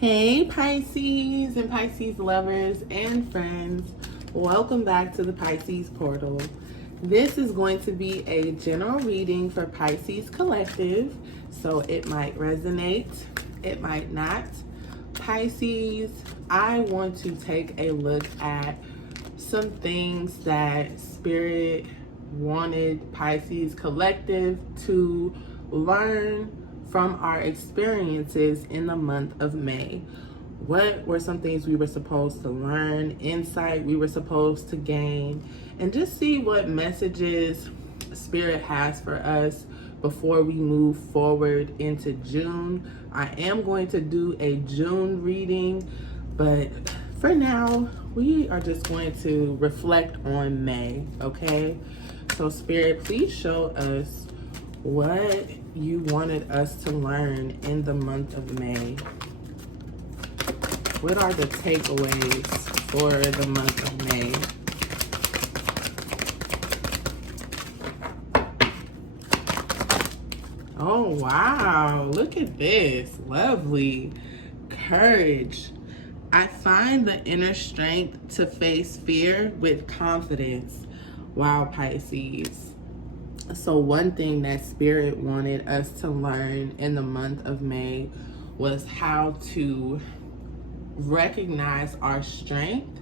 Hey Pisces and Pisces lovers and friends, welcome back to the Pisces portal. This is going to be a general reading for Pisces collective, so it might resonate, it might not. Pisces, I want to take a look at some things that Spirit wanted Pisces collective to learn from our experiences in the month of May. What were some things we were supposed to learn, insight we were supposed to gain, and just see what messages Spirit has for us before we move forward into June. I am going to do a June reading, but for now, we are just going to reflect on May, okay? So Spirit, please show us what you wanted us to learn in the month of May. What are the takeaways for the month of May? Oh, wow. Look at this. Lovely. Courage. I find the inner strength to face fear with confidence. Wow, Pisces. So one thing that Spirit wanted us to learn in the month of May was how to recognize our strength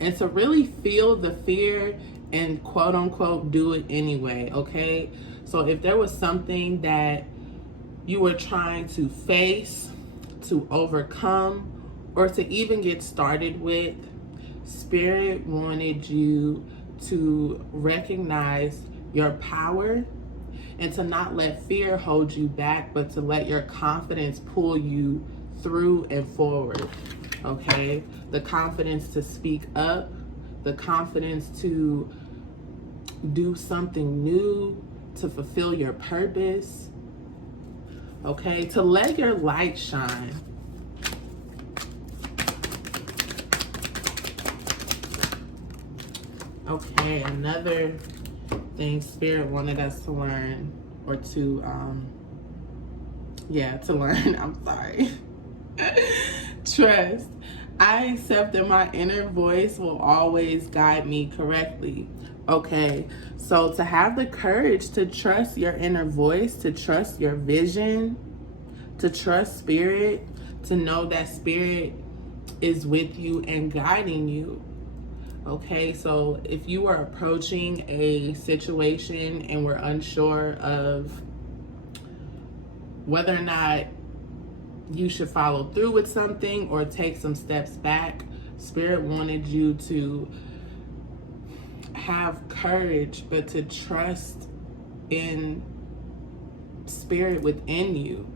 and to really feel the fear and quote unquote do it anyway, okay? So if there was something that you were trying to face, to overcome, or to even get started with, Spirit wanted you to recognize your power and to not let fear hold you back, but to let your confidence pull you through and forward, okay? The confidence to speak up, the confidence to do something new, to fulfill your purpose, okay? To let your light shine. Okay, another thing Spirit wanted us to learn, or to learn, I'm sorry. Trust. I accept that my inner voice will always guide me correctly. Okay, so to have the courage to trust your inner voice, to trust your vision, to trust Spirit, to know that Spirit is with you and guiding you. Okay, so if you are approaching a situation and we're unsure of whether or not you should follow through with something or take some steps back, Spirit wanted you to have courage, but to trust in Spirit within you.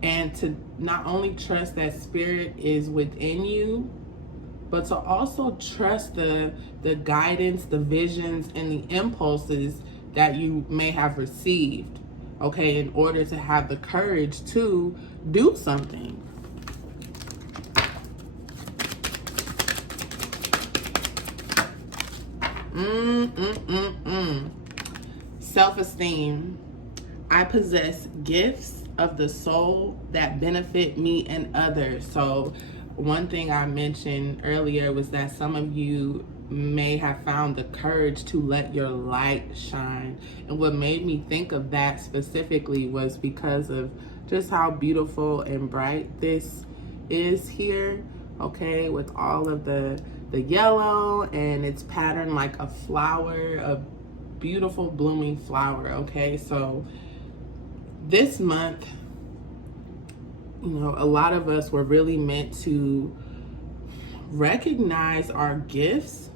And to not only trust that Spirit is within you, but to also trust the guidance, the visions, and the impulses that you may have received, okay, in order to have the courage to do something. Self-esteem. I possess gifts of the soul that benefit me and others. So one thing I mentioned earlier was that some of you may have found the courage to let your light shine. And what made me think of that specifically was because of just how beautiful and bright this is here, okay, with all of the yellow, and it's patterned like a flower, a beautiful blooming flower, okay? So this month, you know, a lot of us were really meant to recognize our gifts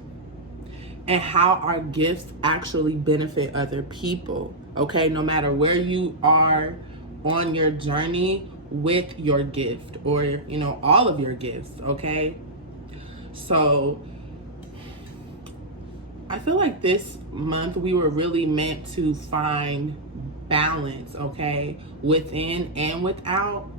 and how our gifts actually benefit other people, okay? No matter where you are on your journey with your gift, or, you know, all of your gifts, okay? So I feel like this month we were really meant to find balance, okay? Within and without.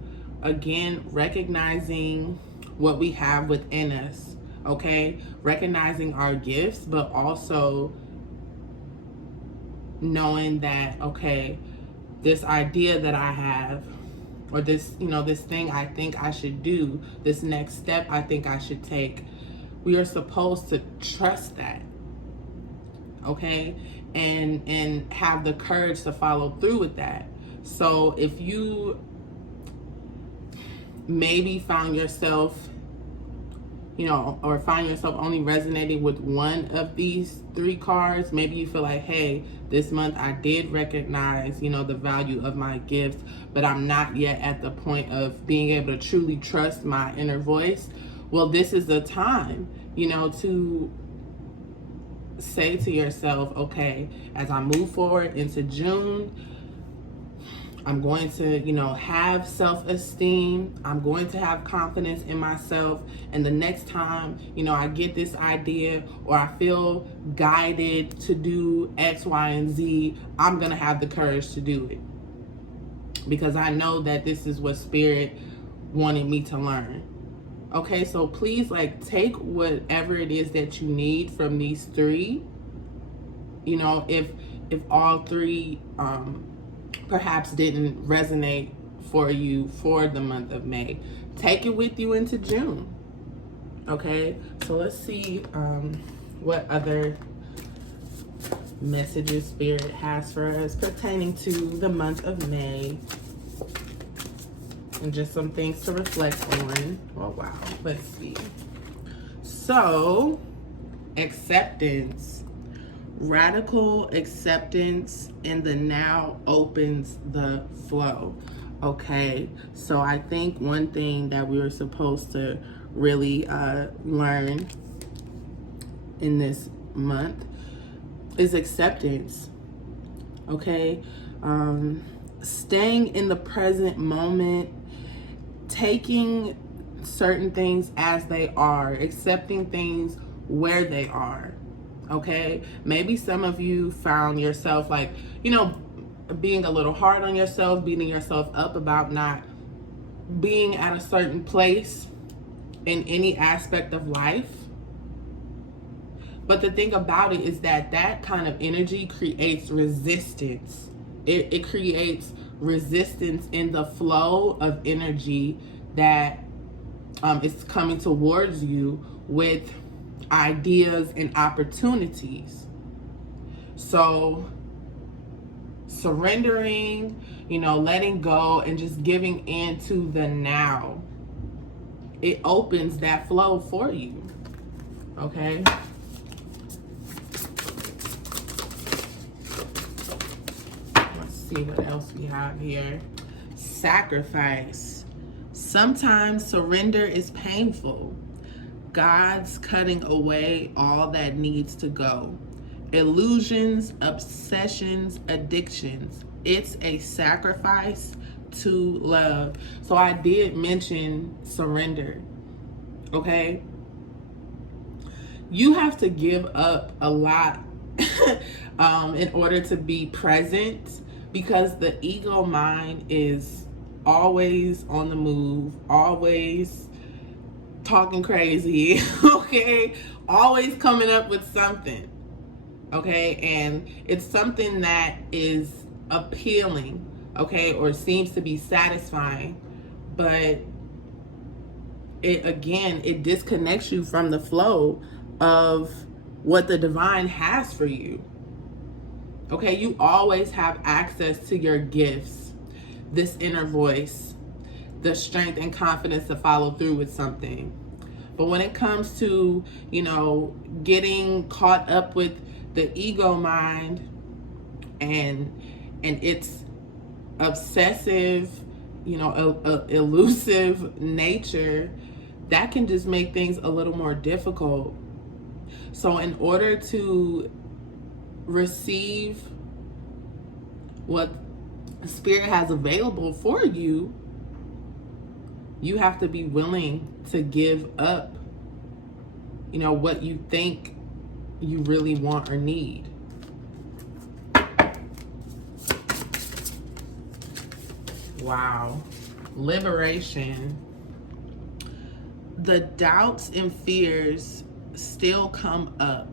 Again, recognizing what we have within us, okay? Recognizing our gifts, but also knowing that, okay, this idea that I have, or this, this thing I think I should do, this next step I think I should take. We are supposed to trust that, okay? And have the courage to follow through with that. So if you maybe found yourself, or find yourself only resonating with one of these 3 cards, maybe you feel like, hey, this month I did recognize, the value of my gifts, but I'm not yet at the point of being able to truly trust my inner voice. Well, this is the time, to say to yourself, okay, as I move forward into June, I'm going to, have self-esteem. I'm going to have confidence in myself. And the next time, I get this idea or I feel guided to do X, Y, and Z, I'm going to have the courage to do it. Because I know that this is what Spirit wanted me to learn. Okay, so please, take whatever it is that you need from these 3. If all 3, perhaps didn't resonate for you for the month of May, take it with you into June. Okay, so let's see what other messages Spirit has for us pertaining to the month of May, and just some things to reflect on. Oh wow, let's see. So, acceptance. Radical acceptance in the now opens the flow. Okay, so I think one thing that we were supposed to really learn in this month is acceptance. Okay, staying in the present moment, taking certain things as they are, accepting things where they are. Okay, maybe some of you found yourself being a little hard on yourself, beating yourself up about not being at a certain place in any aspect of life. But the thing about it is that kind of energy creates resistance. It creates resistance in the flow of energy that is coming towards you with ideas and opportunities. So surrendering, letting go and just giving into the now, it opens that flow for you. Okay, let's see what else we have here. Sacrifice. Sometimes surrender is painful. God's cutting away all that needs to go. Illusions, obsessions, addictions. It's a sacrifice to love. So I did mention surrender. Okay? You have to give up a lot in order to be present, because the ego mind is always on the move, always talking crazy, okay? Always coming up with something, okay? And it's something that is appealing, okay? Or seems to be satisfying, but it disconnects you from the flow of what the divine has for you. Okay, you always have access to your gifts, this inner voice, the strength and confidence to follow through with something. But when it comes to, getting caught up with the ego mind and its obsessive, elusive nature, that can just make things a little more difficult. So in order to receive what Spirit has available for you, you have to be willing to give up, what you think you really want or need. Wow. Liberation. The doubts and fears still come up.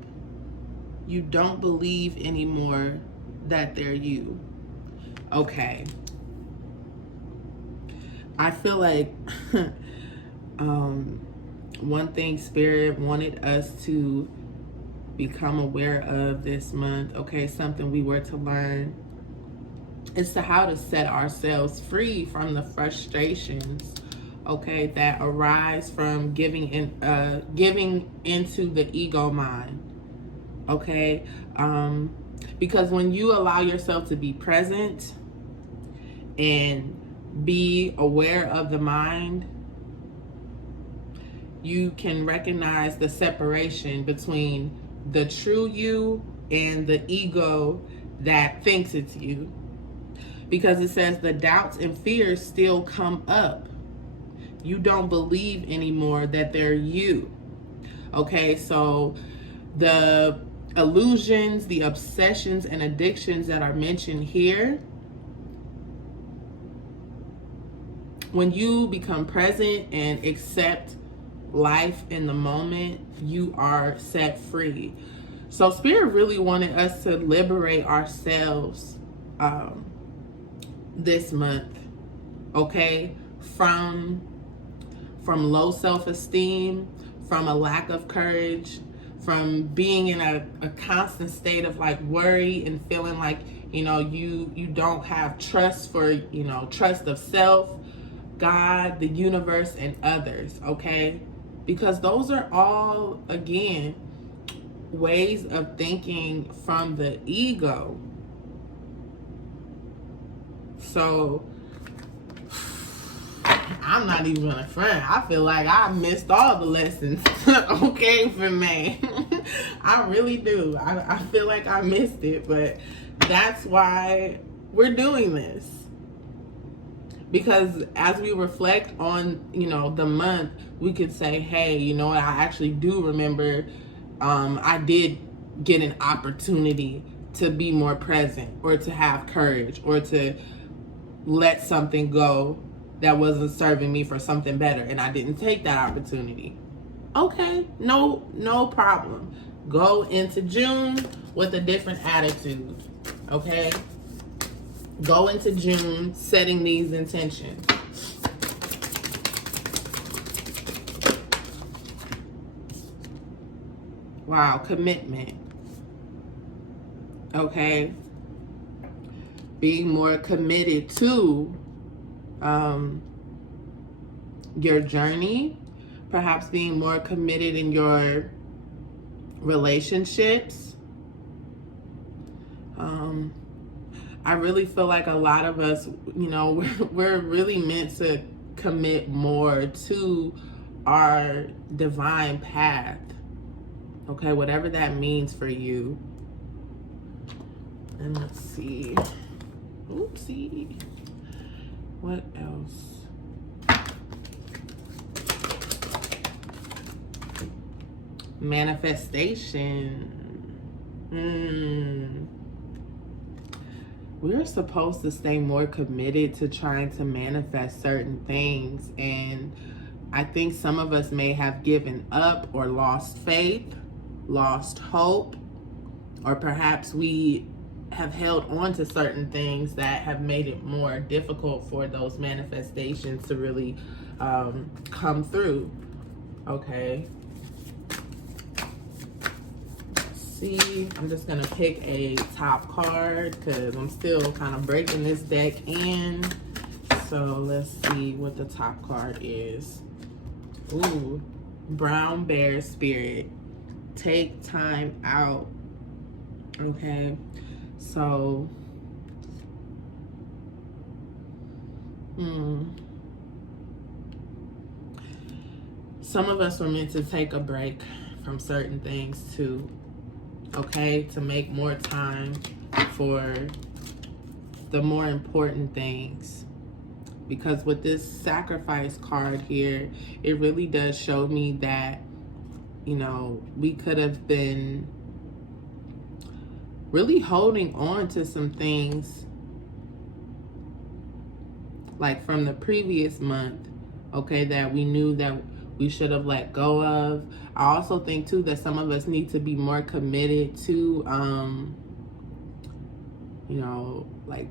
You don't believe anymore that they're you. Okay. I feel like one thing Spirit wanted us to become aware of this month, okay, something we were to learn, is to how to set ourselves free from the frustrations, okay, that arise from giving into the ego mind, okay, because when you allow yourself to be present and be aware of the mind, you can recognize the separation between the true you and the ego that thinks it's you. Because it says the doubts and fears still come up. You don't believe anymore that they're you. Okay, so the illusions, the obsessions, and addictions that are mentioned here, when you become present and accept life in the moment, you are set free. So Spirit really wanted us to liberate ourselves this month, okay, from low self-esteem, from a lack of courage, from being in a constant state of like worry and feeling like, you know, you don't have trust for, you know, trust of self, God, the universe, and others, okay? Because those are all, again, ways of thinking from the ego. So I'm not even a friend. I feel like I missed all the lessons, okay, for me. I really do. I feel like I missed it, but that's why we're doing this. Because as we reflect on, you know, the month, we could say, hey, you know what, I actually do remember I did get an opportunity to be more present, or to have courage, or to let something go that wasn't serving me for something better, and I didn't take that opportunity. Okay, no problem. Go into June with a different attitude, okay? Go into June setting these intentions. Wow, commitment. Okay. Being more committed to your journey. Perhaps being more committed in your relationships. I really feel like a lot of us, you know, we're really meant to commit more to our divine path. Okay, whatever that means for you. And let's see. Oopsie. What else? Manifestation. We're supposed to stay more committed to trying to manifest certain things, and I think some of us may have given up or lost faith, lost hope, or perhaps we have held on to certain things that have made it more difficult for those manifestations to really come through. Okay. See, I'm just gonna pick a top card because I'm still kind of breaking this deck in. So let's see what the top card is. Ooh, Brown Bear Spirit. Take time out. Okay, so some of us were meant to take a break from certain things too. Okay, to make more time for the more important things. Because with this sacrifice card here, it really does show me that, you know, we could have been really holding on to some things like from the previous month, okay, that we knew that we should have let go of. I also think too that some of us need to be more committed to you know, like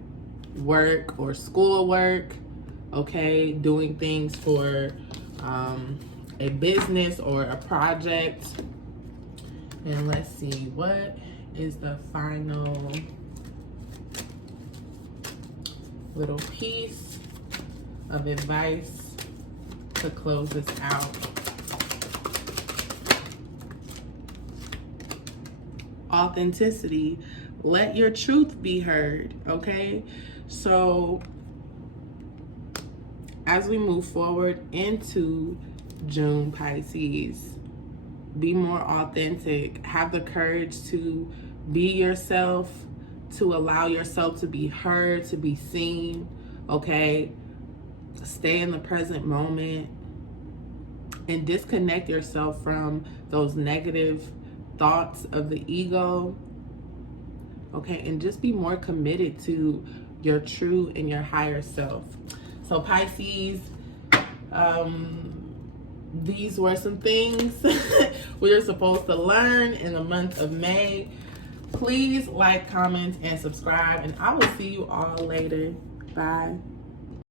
work or school work, okay? Doing things for a business or a project. And let's see, what is the final little piece of advice to close this out? Authenticity. Let your truth be heard, okay? So as we move forward into June, Pisces, be more authentic. Have the courage to be yourself, to allow yourself to be heard, to be seen, okay? Stay in the present moment and disconnect yourself from those negative thoughts of the ego, okay? And just be more committed to your true and your higher self. So Pisces, these were some things we were supposed to learn in the month of May. Please like, comment, and subscribe, and I will see you all later. Bye.